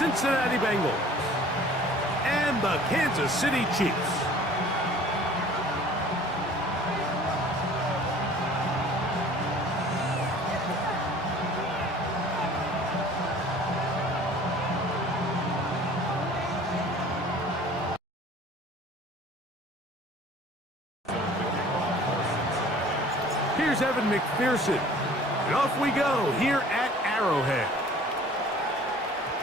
Cincinnati Bengals and the Kansas City Chiefs. Here's Evan McPherson. And off we go here at Arrowhead.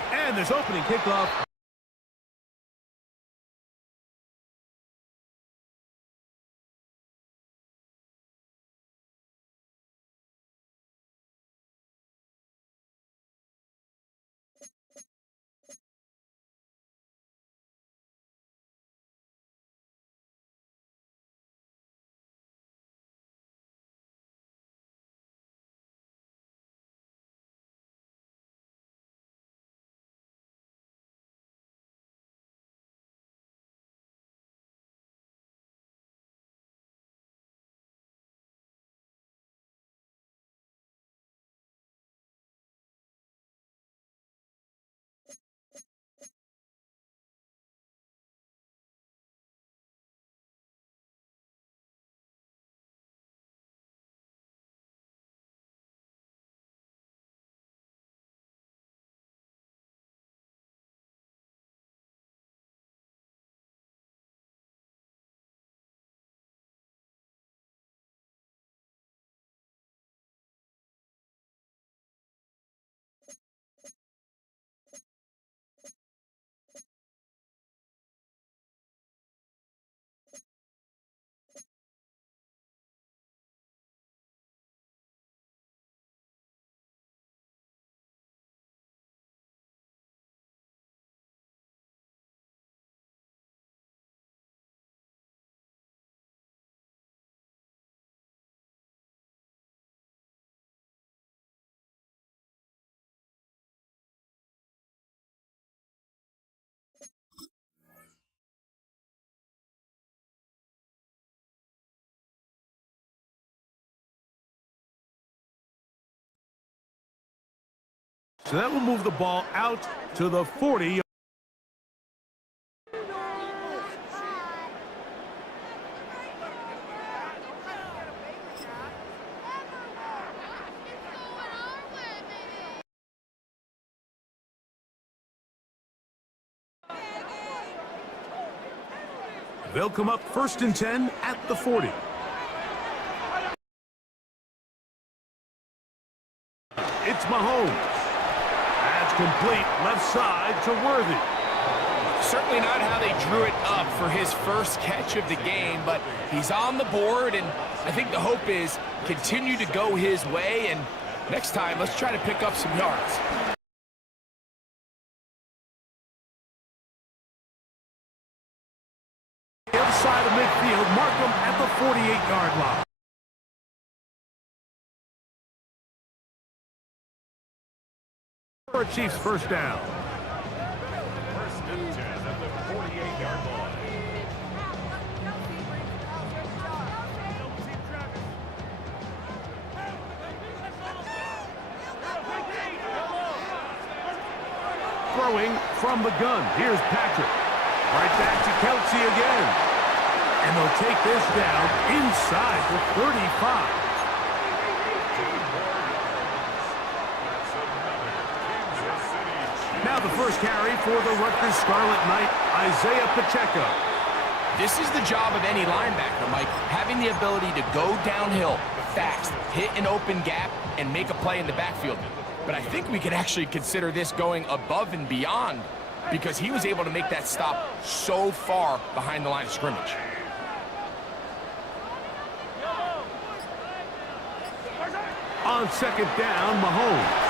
And this opening kickoff. So that will move the ball out to the 40. They'll come up 1st and 10 at the 40. It's Mahomes. That's complete left side to Worthy. Certainly not how they drew it up for his first catch of the game, but he's on the board, and I think the hope is continue to go his way, and next time, let's try to pick up some yards. The other side of midfield, mark him at the 48-yard line. For a Chiefs first down. First and 10 at the 48-yard line. Throwing from the gun. Here's Patrick. Right back to Kelsey again. And they'll take this down inside the 35. Now the first carry for the Rutgers Scarlet Knight, Isaiah Pacheco. This is the job of any linebacker, Mike, having the ability to go downhill fast, hit an open gap, and make a play in the backfield. But I think we could actually consider this going above and beyond because he was able to make that stop so far behind the line of scrimmage. On second down, Mahomes.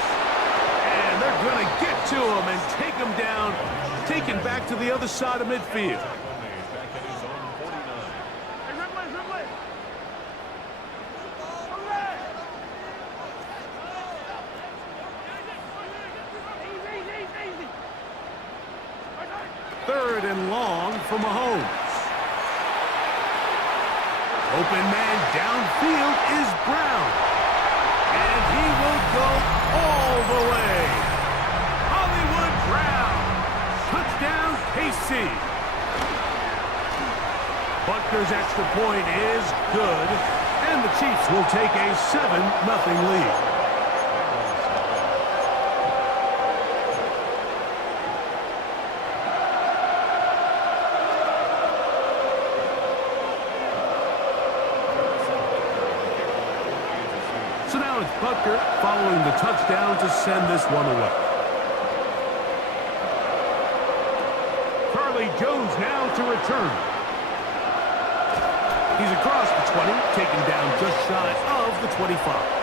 And they're going to get to him and take him down, taken back to the other side of midfield. Third and long for Mahomes. Open man downfield is Brown. And he will go all the way. Hollywood Brown Packers' extra point is good, and the Chiefs will take a 7-0 lead. So now it's Butker following the touchdown to send this one away. Charlie Jones now to return. He's across the 20, taken down just shy of the 25.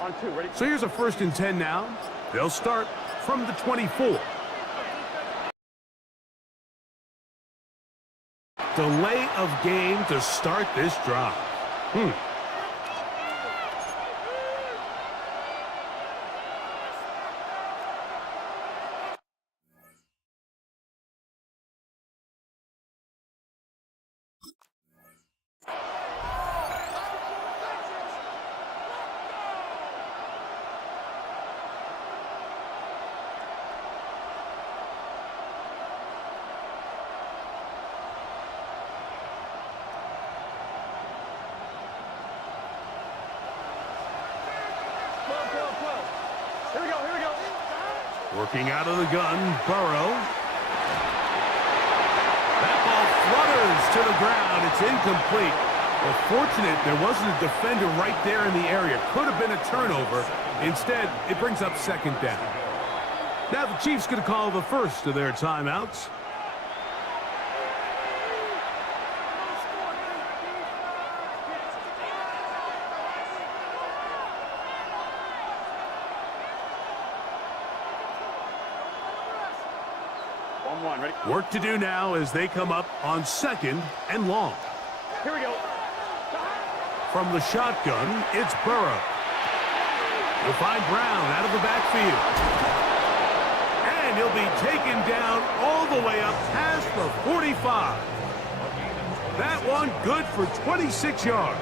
On 2, ready? So here's a 1st and 10 now. They'll start from the 24. Delay of game to start this drive. Here we go, here we go. Working out of the gun, Burrow. That ball flutters to the ground. It's incomplete. Well, fortunate there wasn't a defender right there in the area. Could have been a turnover. Instead, it brings up 2nd down. Now the Chiefs going to call the first of their timeouts. Ready? Work to do now as they come up on 2nd and long. Here we go. From the shotgun, it's Burrow. He'll find Brown out of the backfield. And he'll be taken down all the way up past the 45. That one good for 26 yards.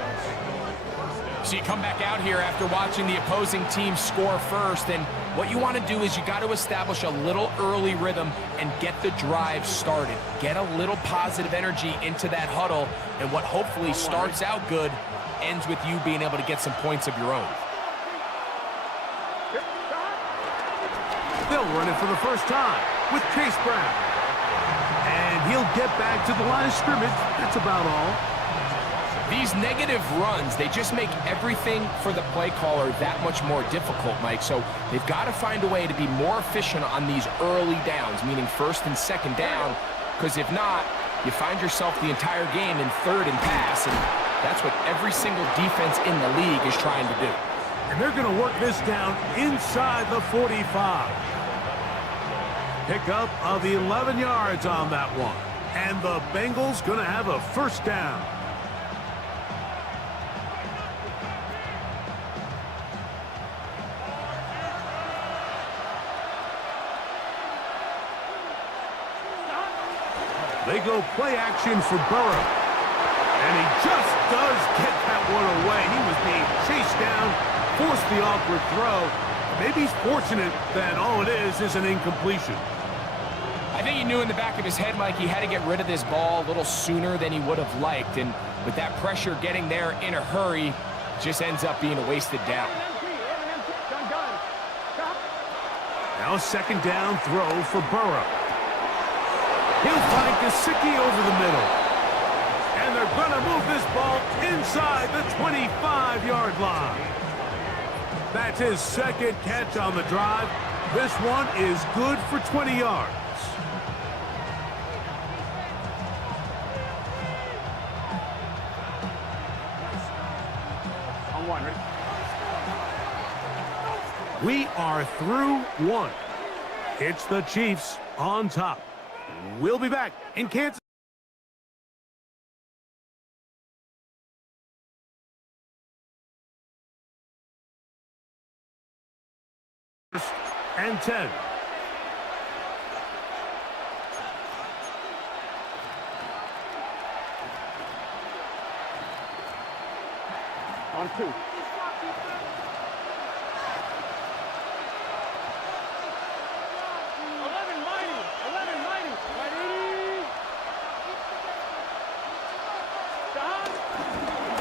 So you come back out here after watching the opposing team score first, and what you want to do is you got to establish a little early rhythm and get the drive started. Get a little positive energy into that huddle, and what hopefully starts out good ends with you being able to get some points of your own. They'll run it for the first time with Chase Brown. And he'll get back to the line of scrimmage. That's about all. These negative runs, they just make everything for the play caller that much more difficult, Mike. So they've got to find a way to be more efficient on these early downs, meaning 1st and 2nd down, because if not, you find yourself the entire game in 3rd and pass, and that's what every single defense in the league is trying to do. And they're going to work this down inside the 45. Pickup of 11 yards on that one. And the Bengals going to have a 1st down. They go play action for Burrow. And he just does get that one away. He was being chased down, forced the awkward throw. Maybe he's fortunate that all it is an incompletion. I think he knew in the back of his head, Mike, he had to get rid of this ball a little sooner than he would have liked. And with that pressure getting there in a hurry, just ends up being a wasted down. Now a 2nd down throw for Burrow. He'll find Gesicki over the middle. And they're going to move this ball inside the 25-yard line. That's his 2nd catch on the drive. This one is good for 20 yards. On 1, ready? We are through one. It's the Chiefs on top. We'll be back in Kansas. And 10. On 2.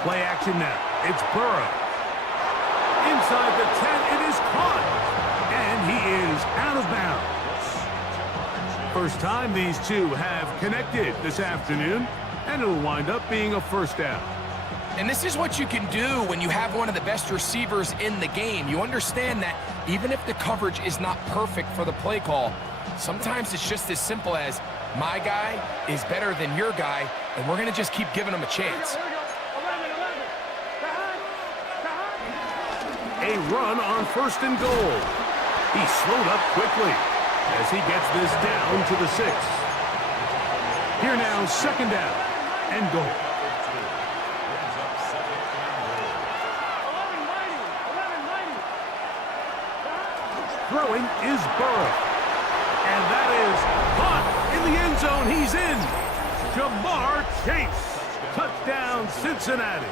Play action now. It's Burrow. Inside the 10, it is caught. And he is out of bounds. First time these two have connected this afternoon, and it'll wind up being a first down. And this is what you can do when you have one of the best receivers in the game. You understand that even if the coverage is not perfect for the play call, sometimes it's just as simple as my guy is better than your guy, and we're going to just keep giving him a chance. A run on 1st and goal. He slowed up quickly as he gets this down to the 6. Here now, 2nd down and goal. Throwing is Burrow. And that is caught in the end zone. He's in. Jamar Chase. Touchdown, Cincinnati.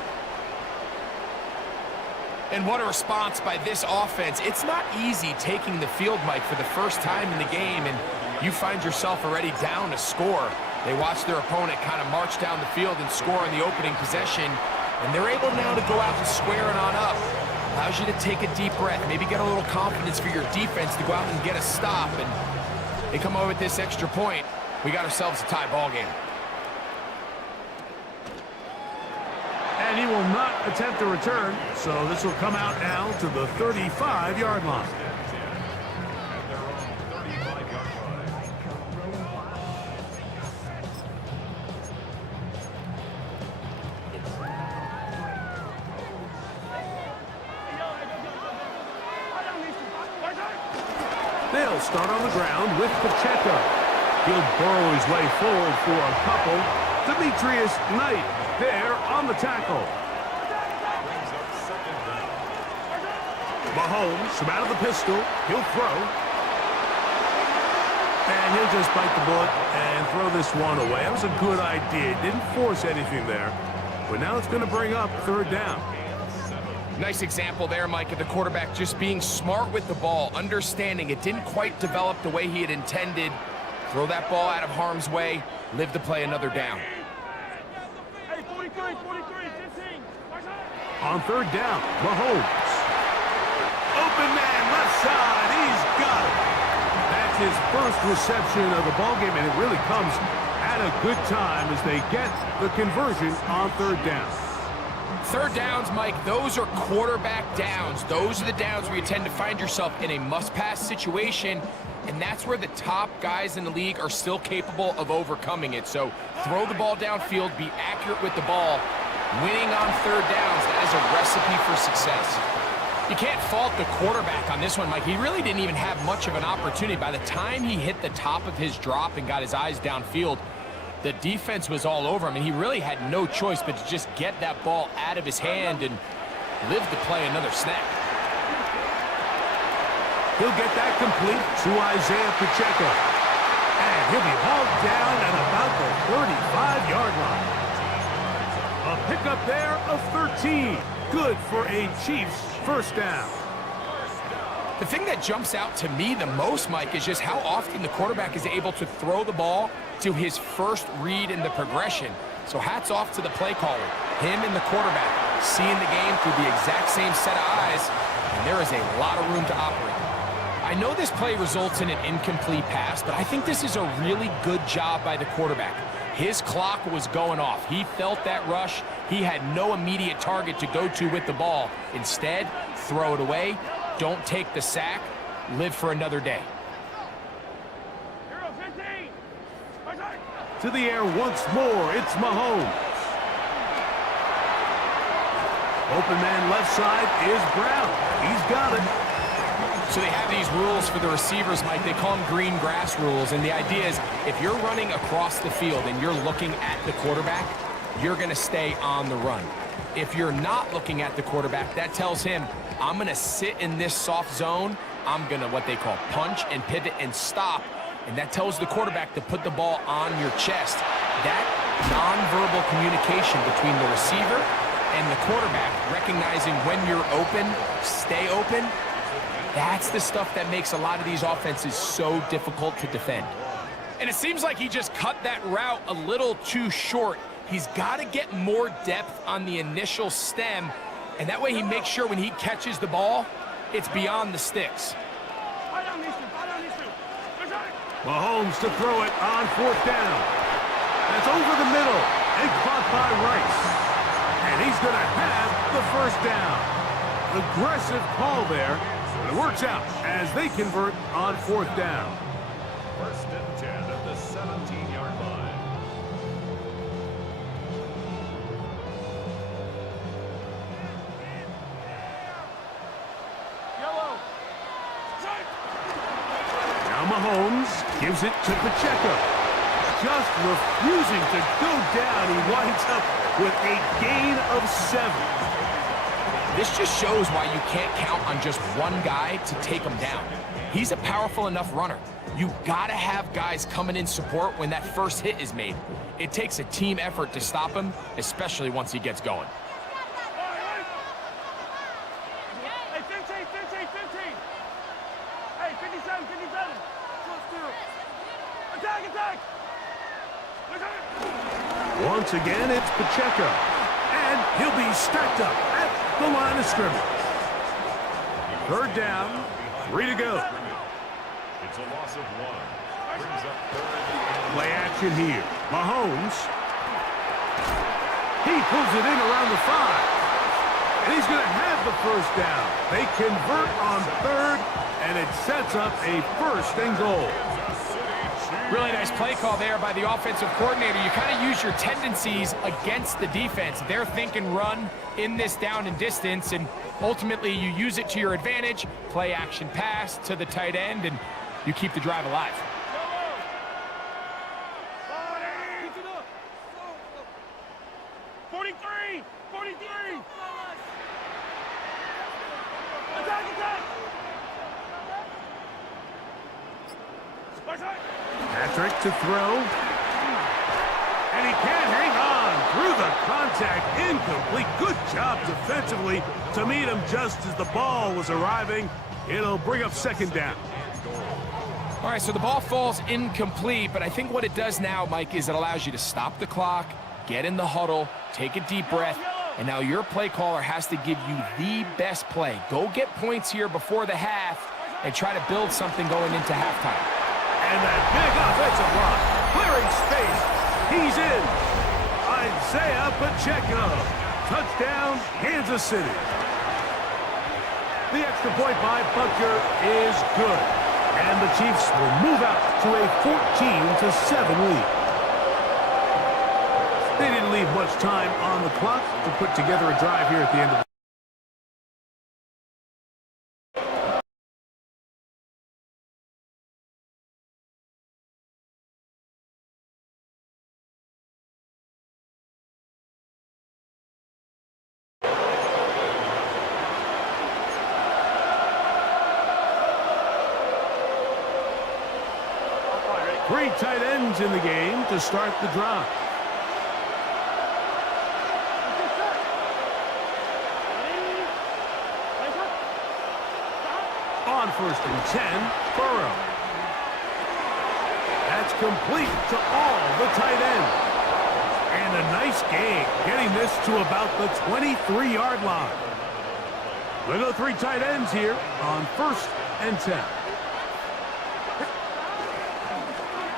And what a response by this offense. It's not easy taking the field, Mike, for the first time in the game, and you find yourself already down a score. They watch their opponent kind of march down the field and score in the opening possession, and they're able now to go out and square it on up. Allows you to take a deep breath, maybe get a little confidence for your defense to go out and get a stop, and they come over with this extra point. We got ourselves a tie ball game. And he will not attempt a return, so this will come out now to the 35-yard line. They'll start on the ground with Pacheco. He'll burrow his way forward for a couple. Demetrius Knight there on the tackle. Mahomes from out of the pistol. He'll throw. And he'll just bite the bullet and throw this one away. That was a good idea. Didn't force anything there. But now it's going to bring up 3rd down. Nice example there, Mike, of the quarterback just being smart with the ball, understanding it didn't quite develop the way he had intended. Throw that ball out of harm's way, live to play another down. On 3rd down, Mahomes. Open man, left side, he's got it. That's his first reception of the ballgame, and it really comes at a good time as they get the conversion on 3rd down. 3rd downs, Mike, those are quarterback downs. Those are the downs where you tend to find yourself in a must-pass situation, and that's where the top guys in the league are still capable of overcoming it. So throw the ball downfield, be accurate with the ball. Winning on 3rd downs, that is a recipe for success. You can't fault the quarterback on this one, Mike. He really didn't even have much of an opportunity. By the time he hit the top of his drop and got his eyes downfield, the defense was all over him, and he really had no choice but to just get that ball out of his hand and live to play another snap. He'll get that complete to Isaiah Pacheco. And he'll be hauled down at about the 35-yard line. A pickup there of 13. Good for a Chiefs first down. The thing that jumps out to me the most, Mike, is just how often the quarterback is able to throw the ball to his first read in the progression. So hats off to the play caller. Him and the quarterback seeing the game through the exact same set of eyes, and there is a lot of room to operate. I know this play results in an incomplete pass, but I think this is a really good job by the quarterback. His clock was going off. He felt that rush. He had no immediate target to go to with the ball. Instead, throw it away. Don't take the sack. Live for another day. To the air once more, it's Mahomes. Open man left side is Brown. He's got it. So they have these rules for the receivers, Mike. They call them green grass rules. And the idea is if you're running across the field and you're looking at the quarterback, you're going to stay on the run. If you're not looking at the quarterback, that tells him, I'm going to sit in this soft zone. I'm going to what they call punch and pivot and stop. And that tells the quarterback to put the ball on your chest. That nonverbal communication between the receiver and the quarterback, recognizing when you're open, stay open, that's the stuff that makes a lot of these offenses so difficult to defend. And it seems like he just cut that route a little too short. He's got to get more depth on the initial stem, and that way he makes sure when he catches the ball, it's beyond the sticks. Mahomes to throw it on 4th down. That's over the middle and caught by Rice. And he's going to have the 1st down. Aggressive call there. But it works out as they convert on 4th down. 1st and 10 at the 17-yard line. Now Mahomes gives it to Pacheco. Just refusing to go down. He winds up with a gain of 7. This just shows why you can't count on just one guy to take him down. He's a powerful enough runner. You gotta have guys coming in support when that first hit is made. It takes a team effort to stop him, especially once he gets going. Hey, 15. Hey, 57. Attack! Once again, it's Pacheco. And he'll be stacked up at the line of scrimmage. 3rd down, 3 to go. It's a loss of 1. Brings up 3rd. Play action here. Mahomes. He pulls it in around the 5. And he's going to have the 1st down. They convert on 3rd, and it sets up a 1st and goal. Really nice play call there by the offensive coordinator. You kind of use your tendencies against the defense. They're thinking run in this down and distance, and ultimately you use it to your advantage. Play action pass to the tight end, and you keep the drive alive. Patrick to throw. And he can't hang on through the contact. Incomplete. Good job defensively to meet him just as the ball was arriving. It'll bring up 2nd down. All right, so the ball falls incomplete, but I think what it does now, Mike, is it allows you to stop the clock, get in the huddle, take a deep breath, and now your play caller has to give you the best play. Go get points here before the half and try to build something going into halftime. And that big offensive block, clearing space. He's in. Isaiah Pacheco. Touchdown, Kansas City. The extra point by Butker is good. And the Chiefs will move out to a 14-7 lead. They didn't leave much time on the clock to put together a drive here at the end of the Three tight ends in the game to start the drive. On 1st and 10, Burrow. That's complete to all the tight ends. And a nice gain, getting this to about the 23-yard line. We'll go 3 tight ends here on 1st and 10.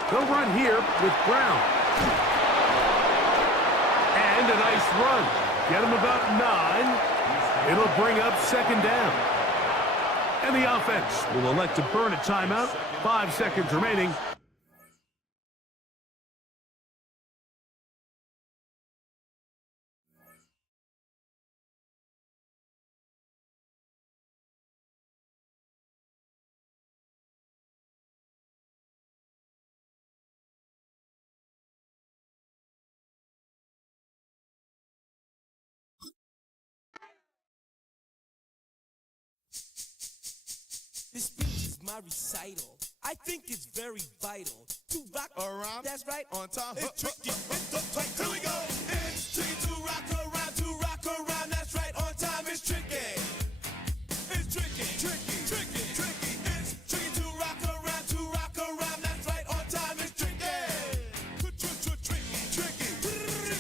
They'll run here with Brown. And a nice run. Get him about 9. It'll bring up 2nd down. And the offense will elect to burn a timeout. 5 seconds remaining. my recital. I think it's very vital to rock around. That's right, on time. It's tricky. Here we go. It's tricky to rock around, that's right, on time. It's tricky. It's tricky. It's tricky to rock around, that's right, on time. It's tricky.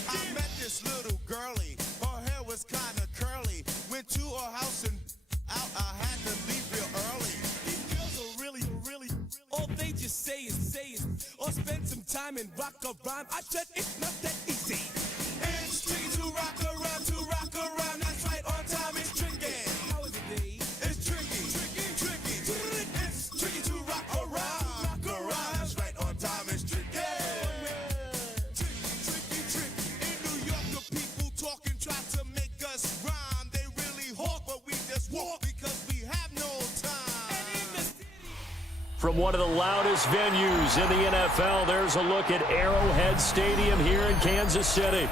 I met this little girlie. Her hair was kind of curly. Went to her house and out. I had to leave real early. These girls are really. All they just say is, or spend some time and rock a rhyme. I said it's not that easy. It's tricky to rock around, that's right, on time. It's tricky. How is it, Dave? It's tricky. It's tricky to rock around, that's right, on time. It's tricky. Tricky. In New York, the people talking try to make us rhyme. They really hawk, but we just walk because we have no time. And in the city. From one of the loudest venues in the NFL, there's a look at Arrowhead Stadium here in Kansas City.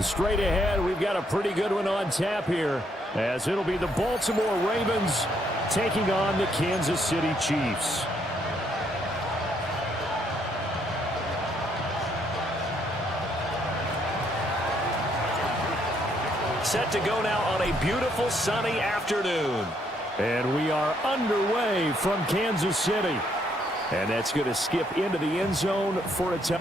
Straight ahead, we've got a pretty good one on tap here, as it'll be the Baltimore Ravens taking on the Kansas City Chiefs. Set to go now on a beautiful sunny afternoon. And we are underway from Kansas City. And that's going to skip into the end zone for a touchdown.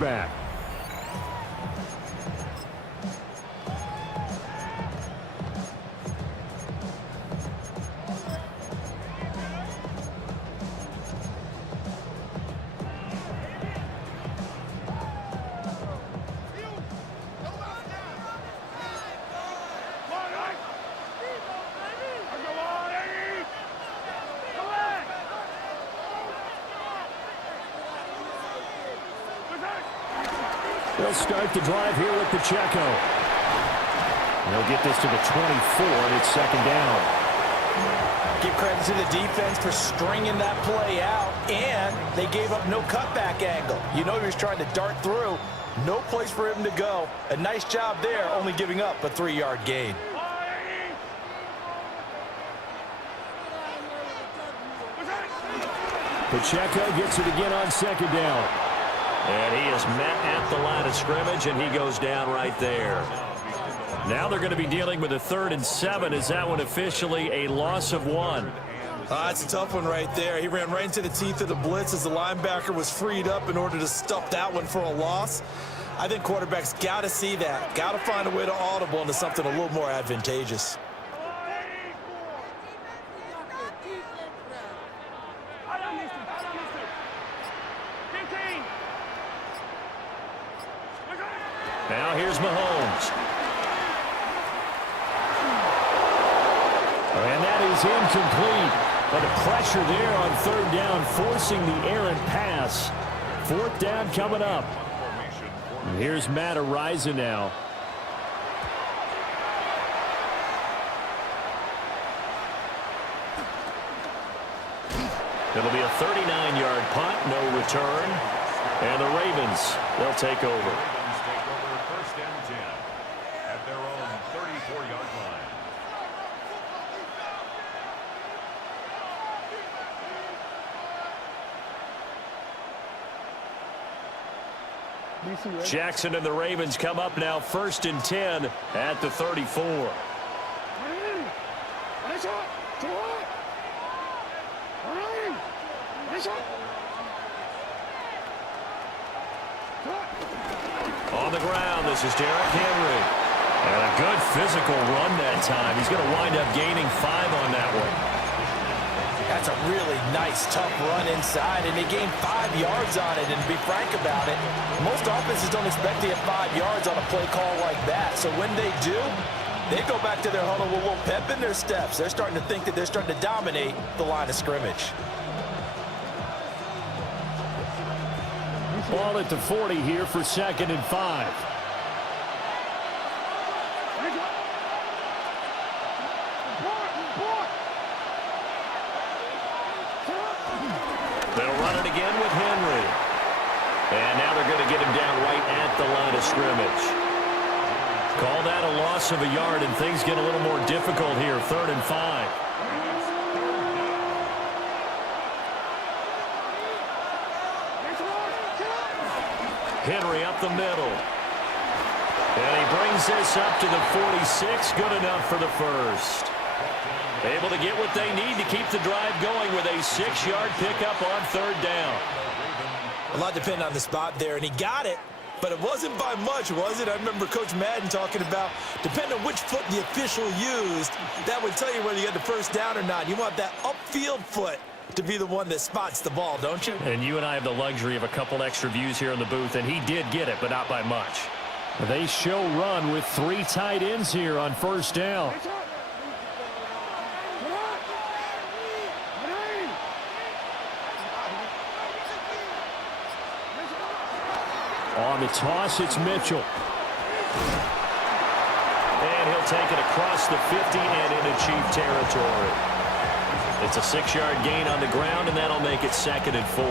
Back. They'll start the drive here with Pacheco. They'll get this to the 24, and it's second down. Give credit to the defense for stringing that play out, and they gave up no cutback angle. You know he was trying to dart through. No place for him to go. A nice job there, only giving up a 3-yard gain. Pacheco gets it again on second down. And he is met at the line of scrimmage, and he goes down right there. Now they're going to be dealing with a 3rd and 7. Is that one officially a loss of 1? That's a tough one right there. He ran right into the teeth of the blitz as the linebacker was freed up in order to stop that one for a loss. I think quarterbacks got to see that. Got to find a way to audible into something a little more advantageous. Now here's Mahomes. And that is incomplete. But the pressure there on third down, forcing the errant pass. Fourth down coming up. And here's Matt Ariza now. It'll be a 39-yard punt, no return. And the Ravens, they'll take over. Ravens take over first and 10 at their own 34-yard line. Jackson and the Ravens come up now first and 10 at the 34. On the ground, this is Derrick Henry. And a good physical run that time. He's going to wind up gaining 5 on that one. That's a really nice, tough run inside, and they gained 5 yards on it. And to be frank about it, most offenses don't expect to get 5 yards on a play call like that. So when they do, they go back to their huddle with a little pep in their steps. They're starting to think that they're starting to dominate the line of scrimmage. Ball at the 40 here for 2nd and 5. They'll run it again with Henry. And now they're going to get him down right at the line of scrimmage. Call that a loss of a yard, and things get a little more difficult here. 3rd and 5. Henry up the middle. And he brings this up to the 46. Good enough for the first. Able to get what they need to keep the drive going with a 6-yard pickup on 3rd down. A lot depended on the spot there, and he got it. But it wasn't by much, was it? I remember Coach Madden talking about, depending on which foot the official used, that would tell you whether you got the first down or not. You want that upfield foot to be the one that spots the ball, don't you? And you and I have the luxury of a couple extra views here in the booth, and he did get it, but not by much. They show run with 3 tight ends here on 1st down. On the toss, it's Mitchell. And he'll take it across the 50 and into Chief territory. It's a 6-yard gain on the ground, and that'll make it 2nd and 4.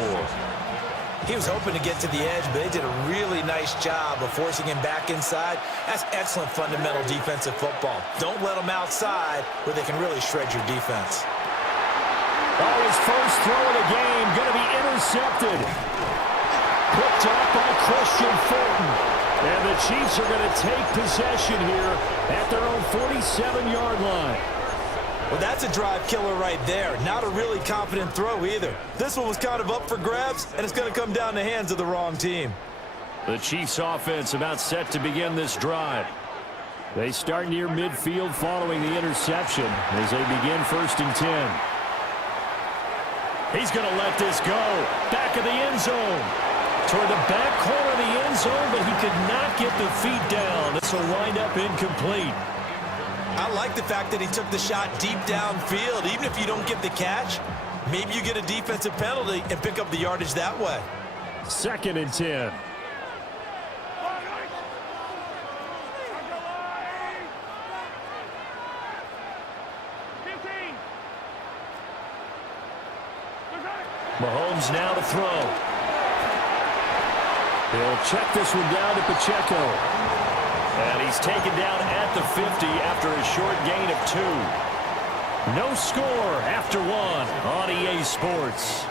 He was hoping to get to the edge, but they did a really nice job of forcing him back inside. That's excellent fundamental defensive football. Don't let them outside where they can really shred your defense. Oh, his first throw of the game going to be intercepted. Picked up by Christian Fulton. And the Chiefs are going to take possession here at their own 47-yard line. Well, that's a drive killer right there. Not a really confident throw either. This one was kind of up for grabs, and it's going to come down the hands of the wrong team. The Chiefs offense about set to begin this drive. They start near midfield following the interception as they begin 1st and 10. He's going to let this go. Back of the end zone. Toward the back corner of the end zone, but he could not get the feet down. This will wind up incomplete. I like the fact that he took the shot deep downfield. Even if you don't get the catch, maybe you get a defensive penalty and pick up the yardage that way. 2nd and 10. Mahomes now to throw. He'll check this one down to Pacheco. And he's taken down at the 50 after a short gain of 2. No score after 1 on EA Sports.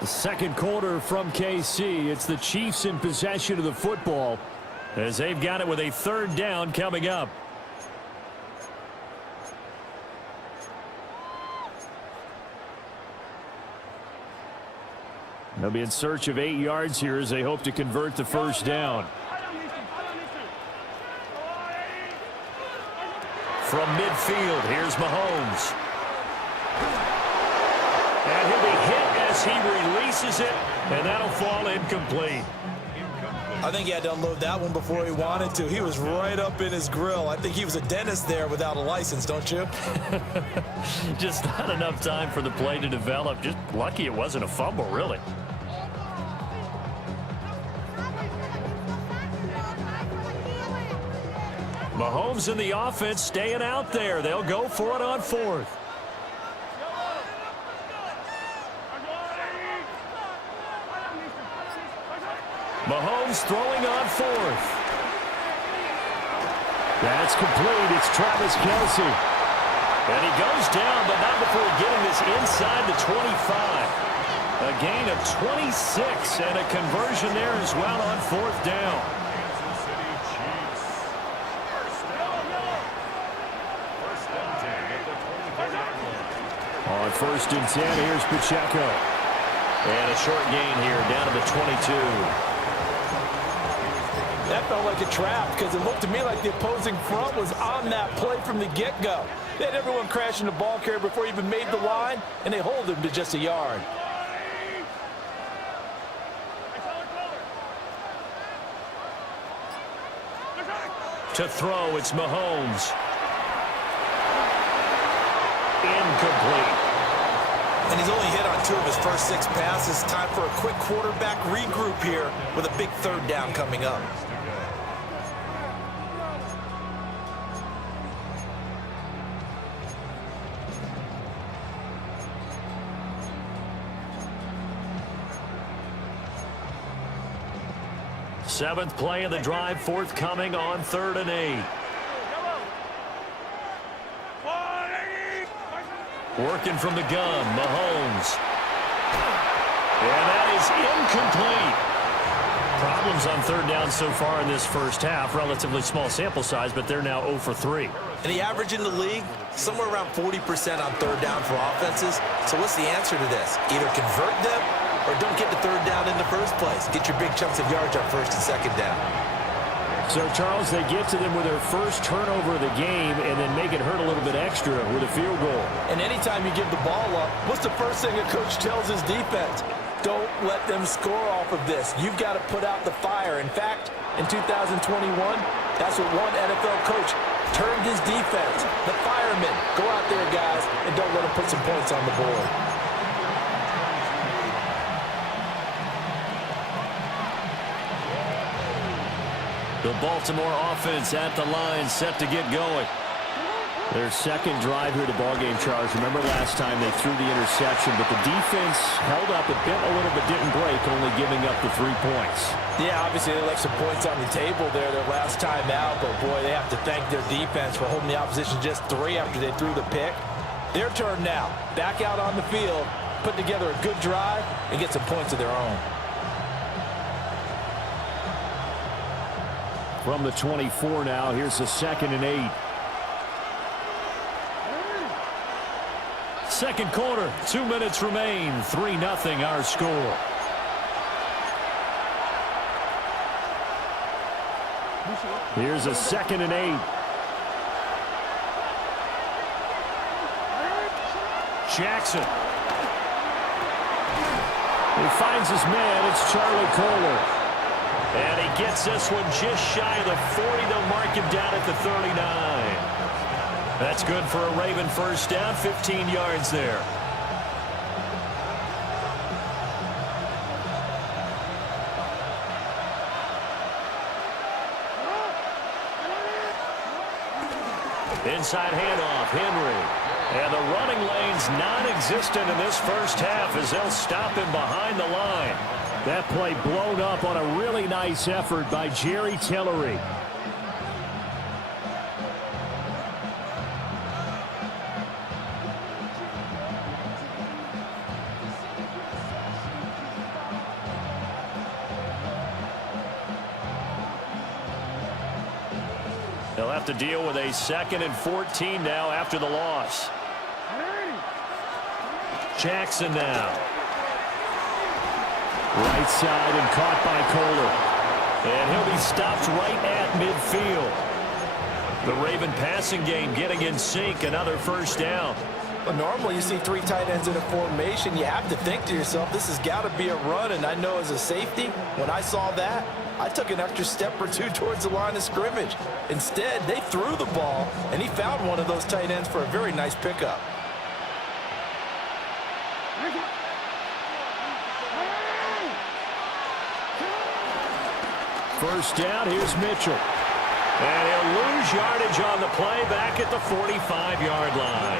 The 2nd quarter from KC. It's the Chiefs in possession of the football as they've got it with a 3rd down coming up. They'll be in search of 8 yards here as they hope to convert the 1st down. From midfield, here's Mahomes. And he'll be hit as he releases it. And that'll fall incomplete. I think he had to unload that one before he wanted to. He was right up in his grill. I think he was a dentist there without a license, don't you? Just not enough time for the play to develop. Just lucky it wasn't a fumble, really. Mahomes and the offense staying out there. They'll go for it on fourth. Mahomes throwing on fourth. That's complete. It's Travis Kelce. And he goes down, but not before getting this inside the 25. A gain of 26 and a conversion there as well on fourth down. Kansas City Chiefs. First and 10 at the 20-yard line. On first and 10, here's Pacheco. And a short gain here down to the 22. That felt like a trap because it looked to me like the opposing front was on that play from the get-go. They had everyone crashing the ball carrier before he even made the line, and they hold him to just a yard. To throw, it's Mahomes. Incomplete. And he's only hit on 2 of his first 6 passes. Time for a quick quarterback regroup here with a big third down coming up. Seventh play of the drive, forthcoming on 3rd and 8. Working from the gun, Mahomes. And that is incomplete. Problems on 3rd down so far in this first half. Relatively small sample size, but they're now 0 for 3. And the average in the league, somewhere around 40% on 3rd down for offenses. So what's the answer to this? Either convert them or don't get the 3rd down in the first place. Get your big chunks of yards on 1st and 2nd down. So, Charles, they get to them with their first turnover of the game and then make it hurt a little bit extra with a field goal. And anytime you give the ball up, what's the first thing a coach tells his defense? Don't let them score off of this. You've got to put out the fire. In fact, in 2021, that's what one NFL coach termed his defense. The firemen. Go out there, guys, and don't let them put some points on the board. The Baltimore offense at the line, set to get going. Their second drive here to ballgame, Charles. Remember last time they threw the interception, but the defense held up. It bent a little but didn't break, only giving up the 3 points. Yeah, obviously they left some points on the table there their last time out, but boy, they have to thank their defense for holding the opposition just 3 after they threw the pick. Their turn now. Back out on the field, put together a good drive, and get some points of their own. From the 24 now, here's the 2nd and 8. Second quarter, 2 minutes remain. 3-0 our score. Here's a 2nd and 8. Jackson. He finds his man. It's Charlie Kohler. And he gets this one just shy of the 40. They'll mark him down at the 39. That's good for a Raven first down, 15 yards there. Inside handoff, Henry. And the running lane's non-existent in this first half as they'll stop him behind the line. That play blown up on a really nice effort by Jerry Tillery. They'll have to deal with a 2nd and 14 now after the loss. Jackson now. Right side and caught by Kohler. And he'll be stopped right at midfield. The Raven passing game getting in sync. Another first down. But normally you see 3 tight ends in a formation, you have to think to yourself, this has got to be a run. And I know as a safety, when I saw that, I took an extra step or 2 towards the line of scrimmage. Instead, they threw the ball, and he found one of those tight ends for a very nice pickup. First down, here's Mitchell. And he'll lose yardage on the play back at the 45-yard line.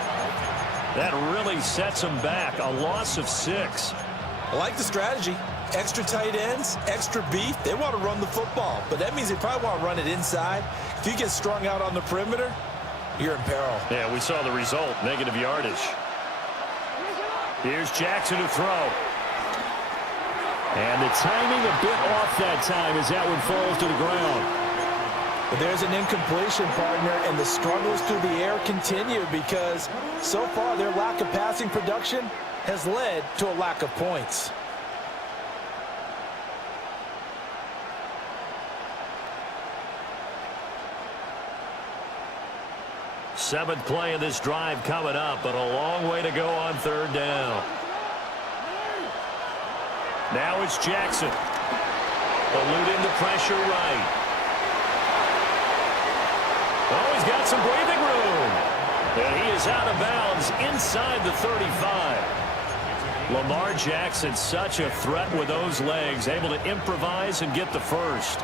That really sets him back. A loss of 6. I like the strategy. Extra tight ends, extra beef. They want to run the football, but that means they probably want to run it inside. If you get strung out on the perimeter, you're in peril. Yeah, we saw the result, negative yardage. Here's Jackson to throw. And the timing a bit off that time as that one falls to the ground. But there's an incompletion, partner, and the struggles through the air continue because so far their lack of passing production has led to a lack of points. Seventh play of this drive coming up, but a long way to go on 3rd down. Now it's Jackson. Eluding the pressure right. Oh, he's got some breathing room. And he is out of bounds inside the 35. Lamar Jackson, such a threat with those legs, able to improvise and get the first.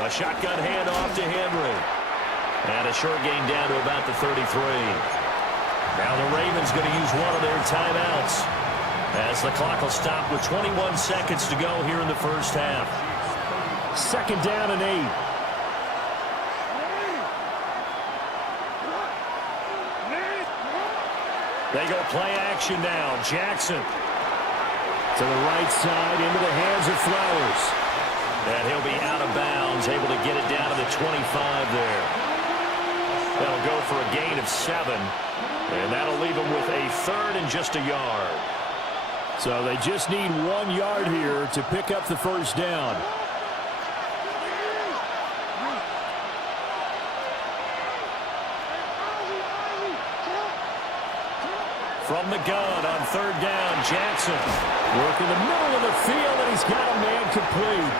A shotgun handoff to Henry. And a short gain down to about the 33. Now the Ravens going to use one of their timeouts as the clock will stop with 21 seconds to go here in the first half. 2nd down and 8. They go play action now. Jackson to the right side into the hands of Flowers. And he'll be out of bounds, able to get it down to the 25 there. That'll go for a gain of 7. And that'll leave him with a 3rd and just a yard. So they just need 1 yard here to pick up the first down. From the gun on 3rd down, Jackson working the middle of the field, and he's got a man complete.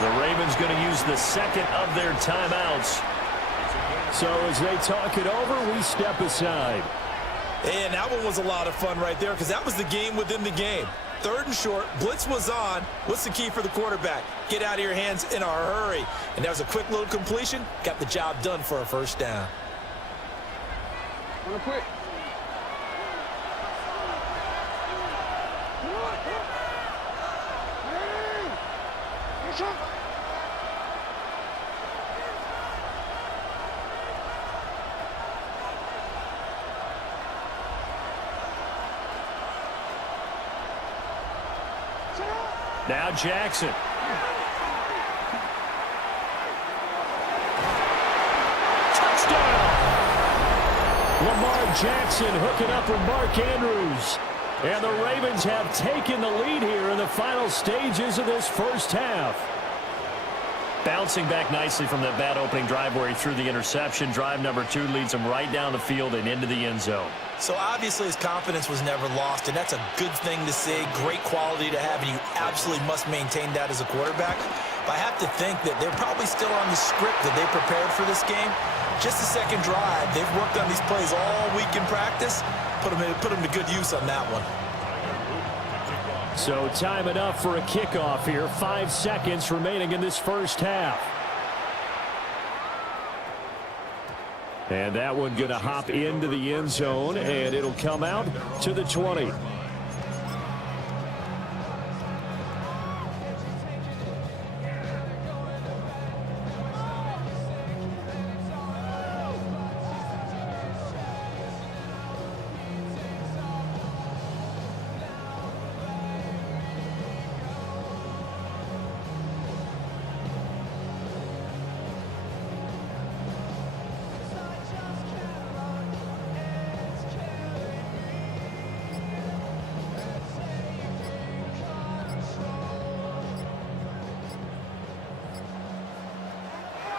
The Ravens going to use the 2nd of their timeouts. So as they talk it over, we step aside. And that one was a lot of fun right there because that was the game within the game. 3rd and short, blitz was on. What's the key for the quarterback? Get out of your hands in a hurry. And that was a quick little completion. Got the job done for a first down. Real quick. Now Jackson. Touchdown! Lamar Jackson hooking up with Mark Andrews. And the Ravens have taken the lead here in the final stages of this first half. Bouncing back nicely from that bad opening drive where he threw the interception. Drive number 2 leads him right down the field and into the end zone. So obviously his confidence was never lost, and that's a good thing to see, great quality to have, and you absolutely must maintain that as a quarterback. But I have to think that they're probably still on the script that they prepared for this game. Just the 2nd drive, they've worked on these plays all week in practice. Put them to good use on that one. So time enough for a kickoff here. 5 seconds remaining in this first half. And that one going to hop into the end zone, and it'll come out to the 20.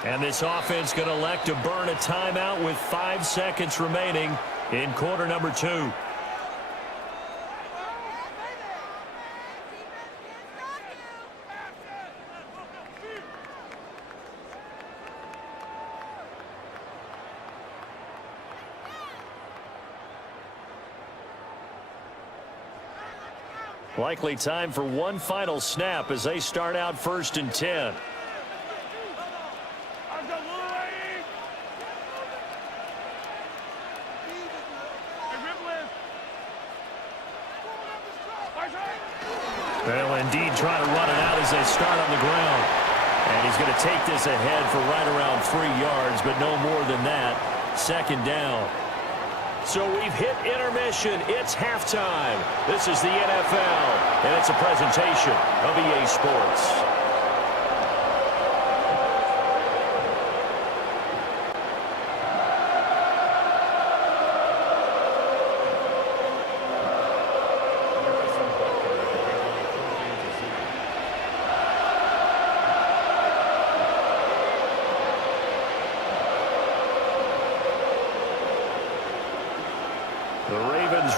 And this offense going to elect to burn a timeout with 5 seconds remaining in quarter number 2. Likely time for one final snap as they start out 1st and 10. Well, indeed, trying to run it out as they start on the ground. And he's going to take this ahead for right around 3 yards, but no more than that. 2nd down. So we've hit intermission. It's halftime. This is the NFL, and it's a presentation of EA Sports.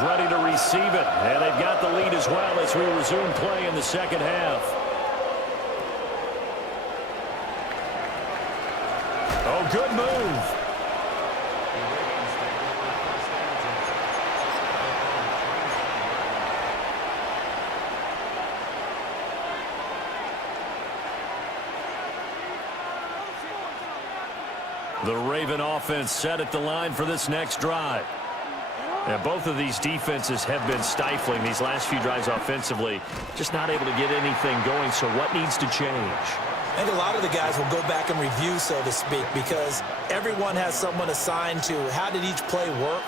Ready to receive it, and they've got the lead as well as we resume play in the 2nd half. Oh, good move. The Raven offense set at the line for this next drive. Yeah, both of these defenses have been stifling these last few drives offensively. Just not able to get anything going, so what needs to change? I think a lot of the guys will go back and review, so to speak, because everyone has someone assigned to how did each play work.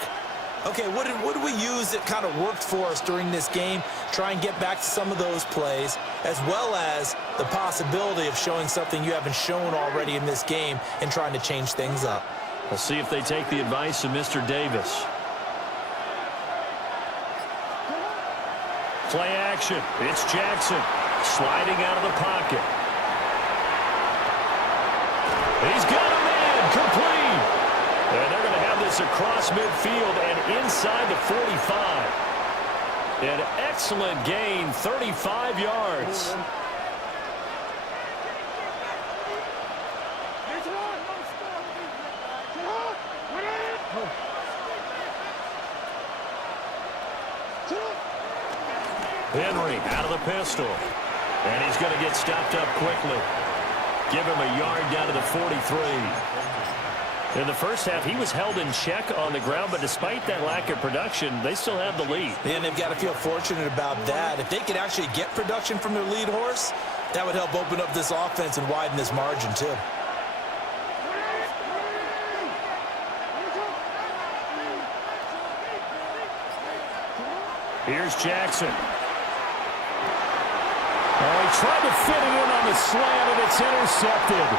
Okay, what did we use that kind of worked for us during this game? Try and get back to some of those plays, as well as the possibility of showing something you haven't shown already in this game and trying to change things up. We'll see if they take the advice of Mr. Davis. Play action. It's Jackson sliding out of the pocket. He's got a man complete. And they're going to have this across midfield and inside the 45. An excellent gain, 35 yards. Henry out of the pistol. And he's going to get stopped up quickly. Give him a yard down to the 43. In the first half, he was held in check on the ground, but despite that lack of production, they still have the lead. And they've got to feel fortunate about that. If they could actually get production from their lead horse, that would help open up this offense and widen this margin, too. Here's Jackson. Oh, he tried to fit it in on the slant, and it's intercepted.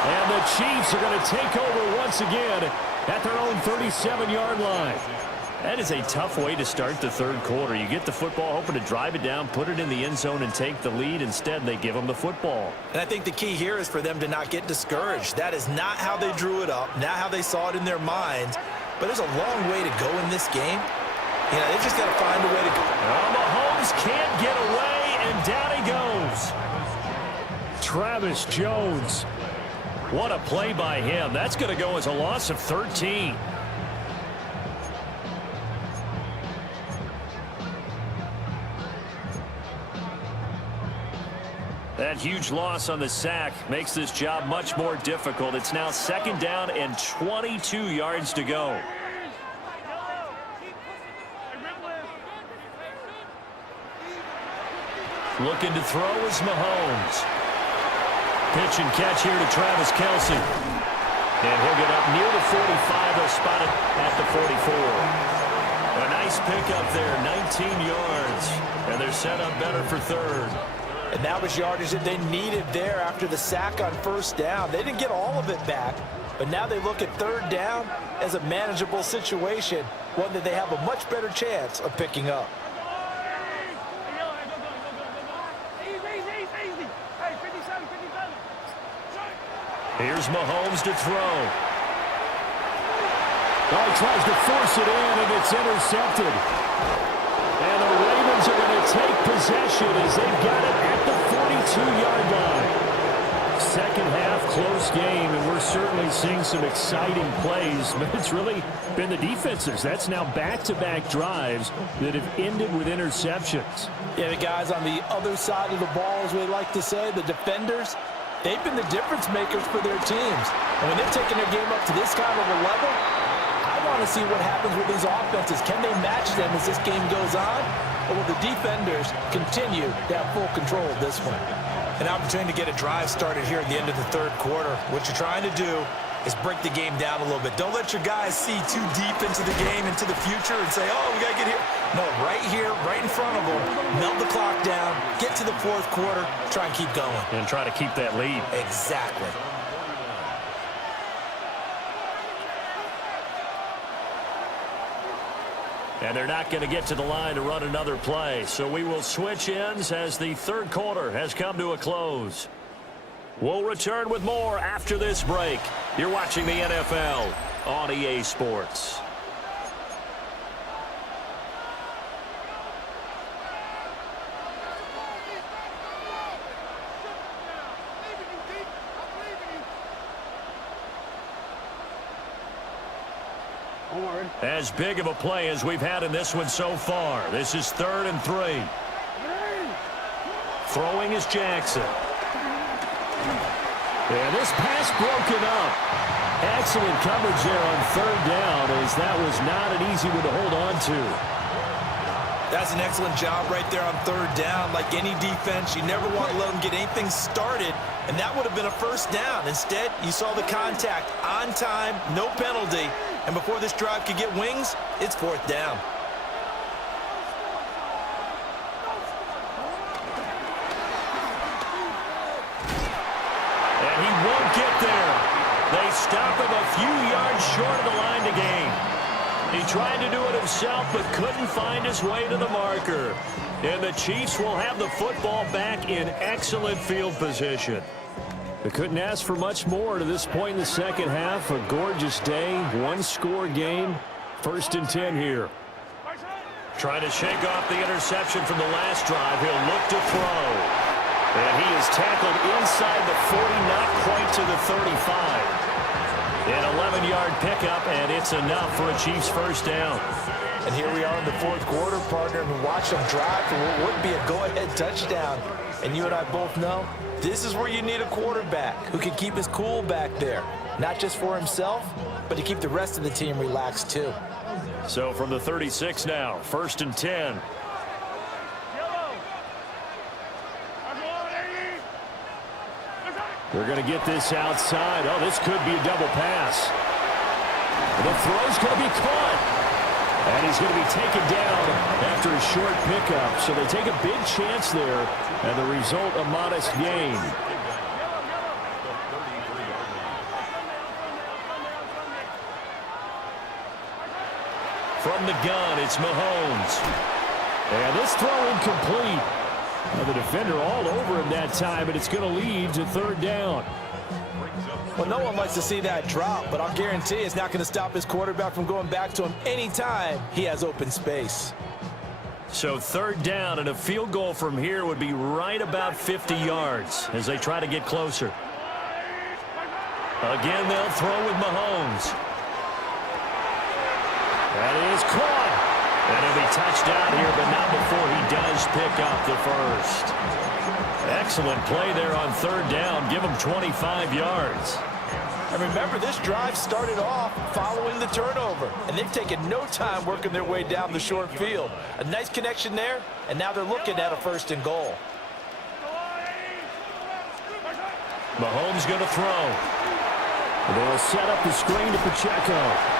And the Chiefs are going to take over once again at their own 37-yard line. That is a tough way to start the 3rd quarter. You get the football, hoping to drive it down, put it in the end zone, and take the lead. Instead, they give them the football. And I think the key here is for them to not get discouraged. That is not how they drew it up, not how they saw it in their minds. But there's a long way to go in this game. You know, they've just got to find a way to go. Oh, Mahomes can't get away, and down he goes. Travis Jones. What a play by him. That's going to go as a loss of 13. That huge loss on the sack makes this job much more difficult. It's now 2nd down and 22 yards to go. Looking to throw is Mahomes. Pitch and catch here to Travis Kelce. And he'll get up near the 45. They'll spot it at the 44. A nice pickup there, 19 yards. And they're set up better for 3rd. And that was yardage that they needed there after the sack on 1st down. They didn't get all of it back, but now they look at 3rd down as a manageable situation, one that they have a much better chance of picking up. Here's Mahomes to throw. Oh, he tries to force it in, and it's intercepted. And the Ravens are going to take possession as they've got it at the 42-yard line. Second half, close game, and we're certainly seeing some exciting plays, but it's really been the defenses. That's now back-to-back drives that have ended with interceptions. Yeah, the guys on the other side of the ball, as we like to say, the defenders, they've been the difference makers for their teams. And when they're taking their game up to this kind of a level, I want to see what happens with these offenses. Can they match them as this game goes on? Or will the defenders continue to have full control of this one? An opportunity to get a drive started here at the end of the third quarter. What you're trying to do is break the game down a little bit. Don't let your guys see too deep into the game, into the future, and say, oh, we got to get here. No, right here, right in front of them, melt the clock down, get to the fourth quarter, try and keep going. And try to keep that lead. Exactly. And they're not going to get to the line to run another play. So we will switch ends as the third quarter has come to a close. We'll return with more after this break. You're watching the NFL on EA Sports. As big of a play as we've had in this one so far. This is 3rd and 3. Throwing is Jackson. And this pass broken up. Excellent coverage there on 3rd down, as that was not an easy one to hold on to. That's an excellent job right there on 3rd down. Like any defense, you never want to let them get anything started, and that would have been a first down. Instead, you saw the contact on time, no penalty, and before this drive could get wings, it's 4th down. And he won't get there. They stop him a few yards short of the line to gain. He tried to do it himself, but couldn't find his way to the marker. And the Chiefs will have the football back in excellent field position. They couldn't ask for much more to this point in the second half. A gorgeous day, one-score game. 1st and 10 here. Trying to shake off the interception from the last drive. He'll look to throw. And he is tackled inside the 40, not quite to the 35. An 11-yard pickup, and it's enough for a Chiefs first down. And here we are in the fourth quarter, partner, and watch them drive for what would be a go-ahead touchdown. And you and I both know this is where you need a quarterback who can keep his cool back there, not just for himself, but to keep the rest of the team relaxed too. So from the 36 now, 1st and 10. They're going to get this outside. Oh, this could be a double pass. The throw's going to be caught. And he's going to be taken down after a short pickup. So they take a big chance there, and the result, a modest gain. From the gun, it's Mahomes. And this throw incomplete. Well, the defender all over him that time, and it's going to lead to 3rd down. Well, no one likes to see that drop, but I'll guarantee it's not going to stop his quarterback from going back to him anytime he has open space. So 3rd down, and a field goal from here would be right about 50 yards as they try to get closer. Again, they'll throw with Mahomes. That is caught. And he'll be touched down here, but not before he does pick up the first. Excellent play there on 3rd down. Give him 25 yards. And remember, this drive started off following the turnover, and they've taken no time working their way down the short field. A nice connection there, and now they're looking at a 1st and goal. Mahomes going to throw. They'll set up the screen to Pacheco.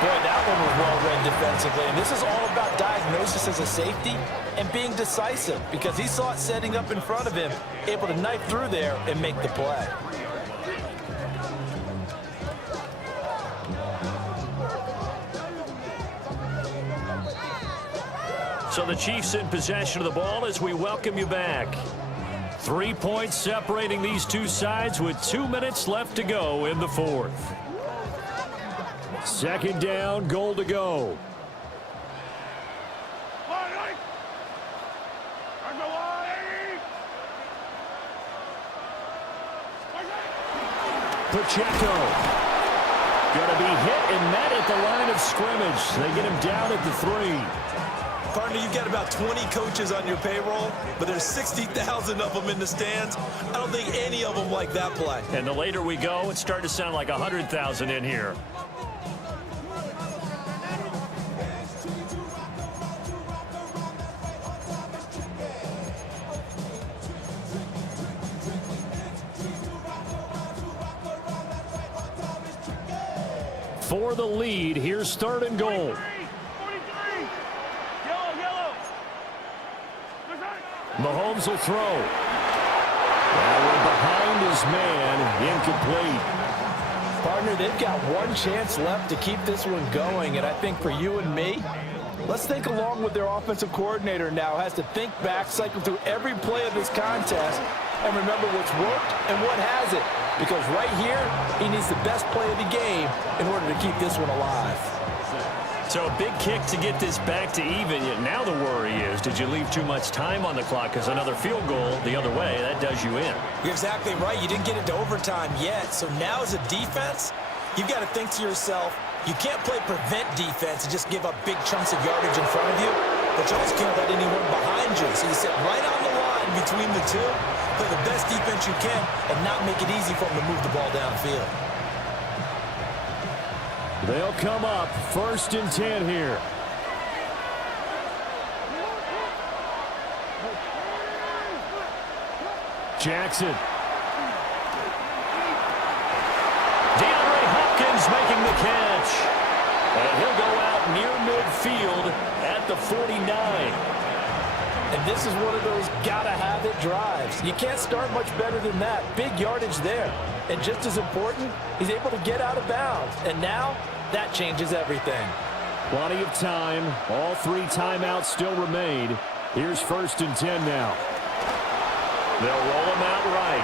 Boy, that one was well read defensively, and this is all about diagnosis as a safety and being decisive because he saw it setting up in front of him, able to knife through there and make the play. So the Chiefs in possession of the ball as we welcome you back. 3 points separating these two sides with 2 minutes left to go in the fourth. Second down, goal to go. Pacheco. Going to be hit and met at the line of scrimmage. They get him down at the 3. Partner, you've got about 20 coaches on your payroll, but there's 60,000 of them in the stands. I don't think any of them like that play. And the later we go, it's starting to sound like 100,000 in here. For the lead, here's third and goal. 43. Yellow. Mahomes will throw. And we're behind his man, incomplete. Partner, they've got one chance left to keep this one going, and I think for you and me, let's think along with their offensive coordinator now. Has to think back, cycle through every play of this contest, and remember what's worked and what hasn't. Because right here, he needs the best play of the game in order to keep this one alive. So a big kick to get this back to even. Yet now the worry is, did you leave too much time on the clock? Because another field goal the other way, that does you in. You're exactly right. You didn't get into overtime yet. So now as a defense, you've got to think to yourself, you can't play prevent defense and just give up big chunks of yardage in front of you, but you also can't let anyone behind you. So you sit right on the line between the two, play the best defense you can, and not make it easy for them to move the ball downfield. They'll come up first and 10 here. Jackson. DeAndre Hopkins making the catch. And he'll go out near midfield at the 49. And this is one of those gotta-have-it drives. You can't start much better than that. Big yardage there. And just as important, he's able to get out of bounds. And now, that changes everything. Plenty of time. All 3 timeouts still remain. Here's first and 10 now. They'll roll him out right.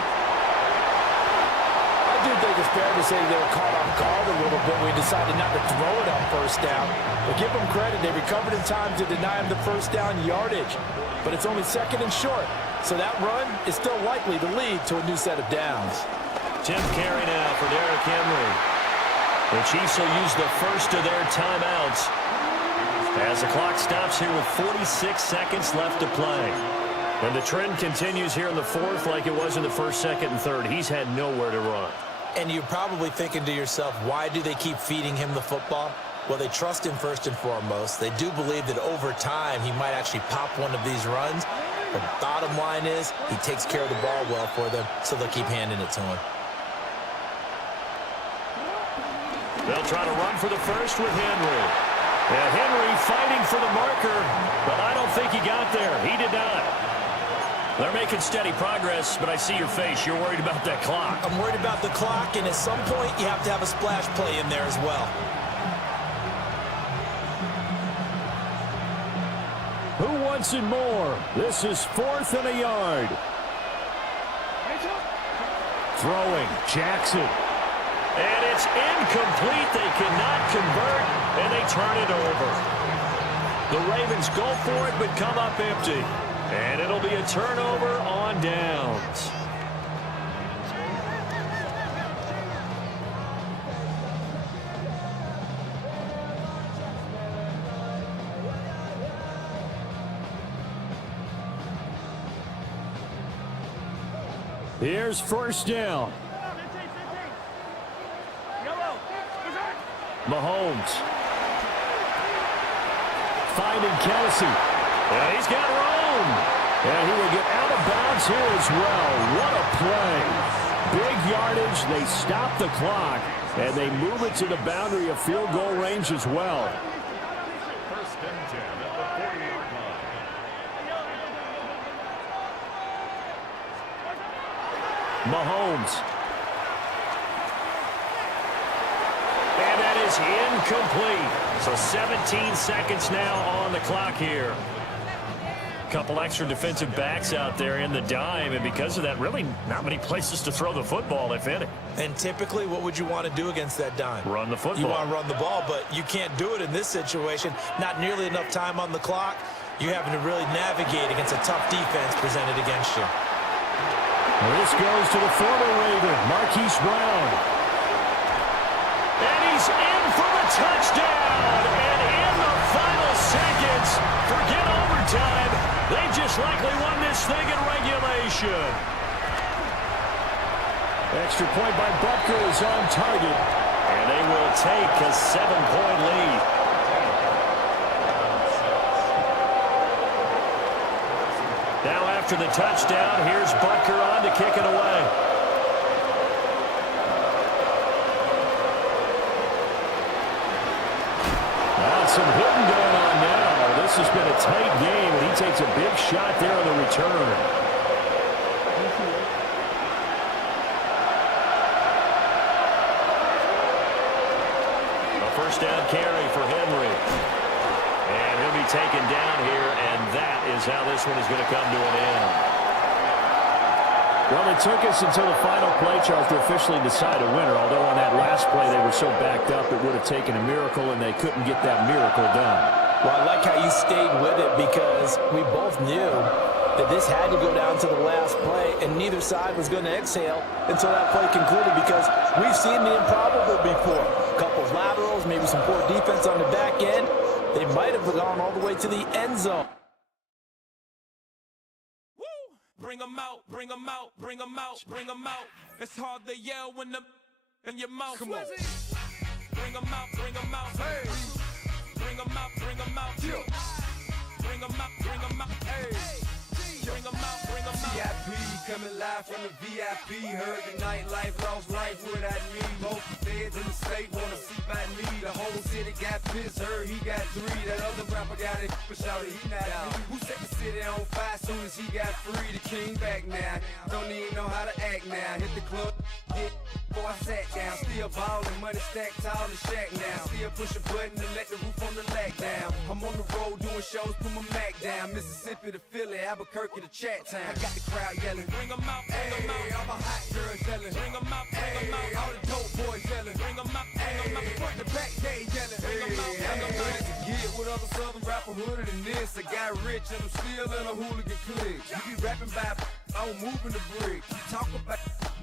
I do think it's fair to say they were caught off guard a little bit when we decided not to throw it on first down. But give them credit. They recovered in time to deny him the first down yardage. But it's only second and short. So that run is still likely to lead to a new set of downs. 10th carry now for Derrick Henry. The Chiefs will use the first of their timeouts as the clock stops here with 46 seconds left to play. And the trend continues here in the fourth like it was in the first, second, and third. He's had nowhere to run. And you're probably thinking to yourself, why do they keep feeding him the football? Well, they trust him first and foremost. They do believe that over time he might actually pop one of these runs. The bottom line is he takes care of the ball well for them, so they'll keep handing it to him. They'll try to run for the first with Henry. And Henry fighting for the marker, but I don't think he got there. He did not. They're making steady progress, but I see your face. You're worried about that clock. I'm worried about the clock, and at some point you have to have a splash play in there as well. Who wants it more? This is 4th and a yard. Throwing, Jackson. And it's incomplete. They cannot convert, and they turn it over. The Ravens go for it, but come up empty. And it'll be a turnover on downs. Here's first down. Mahomes. Finding Kelsey. And he's got room. And he will get out of bounds here as well. What a play. Big yardage. They stop the clock. And they move it to the boundary of field goal range as well. First and 10 at the 40-yard line. Mahomes. And that is incomplete. So 17 seconds now on the clock here. couple extra defensive backs out there in the dime, and because of that, really not many places to throw the football, if any. And typically, what would you want to do against that dime? Run the football. You want to run the ball, but you can't do it in this situation. Not nearly enough time on the clock. You're having to really navigate against a tough defense presented against you. Well, this goes to the former Raider, Marquise Brown. And he's in for the touchdown. And in the final seconds, forget overtime. They just likely won this thing in regulation. Extra point by Butker is on target. And they will take a 7-point lead. Now after the touchdown, here's Butker on to kick it away. Some hitting going on now. This has been a tight game, and he takes a big shot there on the return. A first down carry for Henry. And he'll be taken down here, and that is how this one is going to come to an end. Well, it took us until the final play chart to officially decide a winner, although on that last play they were so backed up it would have taken a miracle, and they couldn't get that miracle done. Well, I like how you stayed with it because we both knew that this had to go down to the last play, and neither side was going to exhale until that play concluded because we've seen the improbable before. A couple of laterals, maybe some poor defense on the back end. They might have gone all the way to the end zone. Bring them out, bring them out, bring them out, bring them out. It's hard to yell when the in your mouth. Come on. Bring them out, bring them out. Hey. Bring them out, bring them out. Bring them out, bring them out. Hey. Bring them out, bring them out. VIP coming live from the VIP. Heard the nightlife, lost life without me. Most feds in the state wanna see by me. The whole city got pissed, heard he got 3. That other rapper got it, but shouted he not me. Who set the city on fire soon as he got free? The king back now. Don't even know how to act now. Hit the club, get before I sat down. Still ballin', money stacked tall in the shack now. Still push a button and let the roof on the lack down. I'm on the road doing shows, put my Mac down. Mississippi to Philly, Albuquerque to Chat Town. I got the crowd yelling, bring them out, bring them out. All my hot girls yelling, bring them out, bring them out. All the dope boys yelling, bring them out, bring them out. Front the back, they yelling, bring them out, bring them out. To get with other southern rapper hooded than this. I got rich and I'm still in a hooligan clique. You be rapping by, I'm moving the brick. You talk about,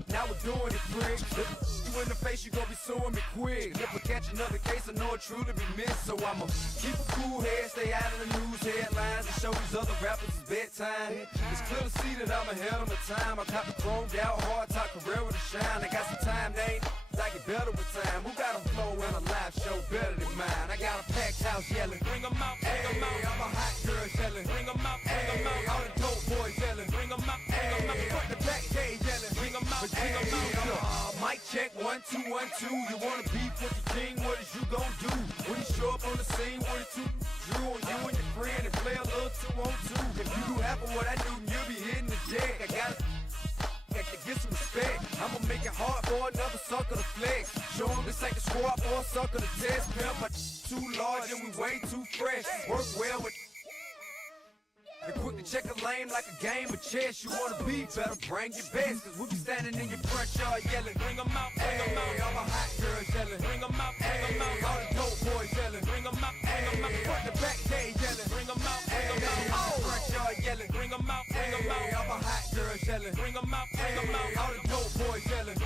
now we're doing it, prick. You in the face, you gon' be suing me quick. If I catch another case, I know it truly be missed. So I'ma keep a cool head, stay out of the news headlines, and show these other rappers it's bedtime. It's clear to see that I'm ahead of my time. I got the chromed out, hard top career with a shine. I got some time, they ain't I get better with time. Who got a flow and a live show better than mine? I got a packed house yelling, bring them out, bring them out. I'm a hot girl yelling, bring them out, bring them out. All the dope boys yelling, bring them out, bring them out. Front the back, they yelling, bring them out, bring them out. Mic check, 1, 2, 1, 2. You wanna beef with the king? What is you gon' do? When you show up on the scene, what is you drew on you and your friend and play a little 2-on-2? If you do half of what I do, you'll be hitting the deck. I gotta get some respect. I'ma make it hard for another sucker to flex. Show him this ain't the squad for a sucker to test. Pimp, my too large and we way too fresh. Work well with and quick to check a lane like a game of chess. You wanna be better, bring your best. Cause we be standing in your front yard yelling, bring them out, bring them out. All my hot girls yelling, bring them out, bring them out. All the dope boys yelling, bring them out, bring them out. Front the back, they yelling, bring them out, bring them out. All the front yard yelling, bring them out, bring them out. All my hot girls yelling, bring them out, bring them out. All the dope boys yelling,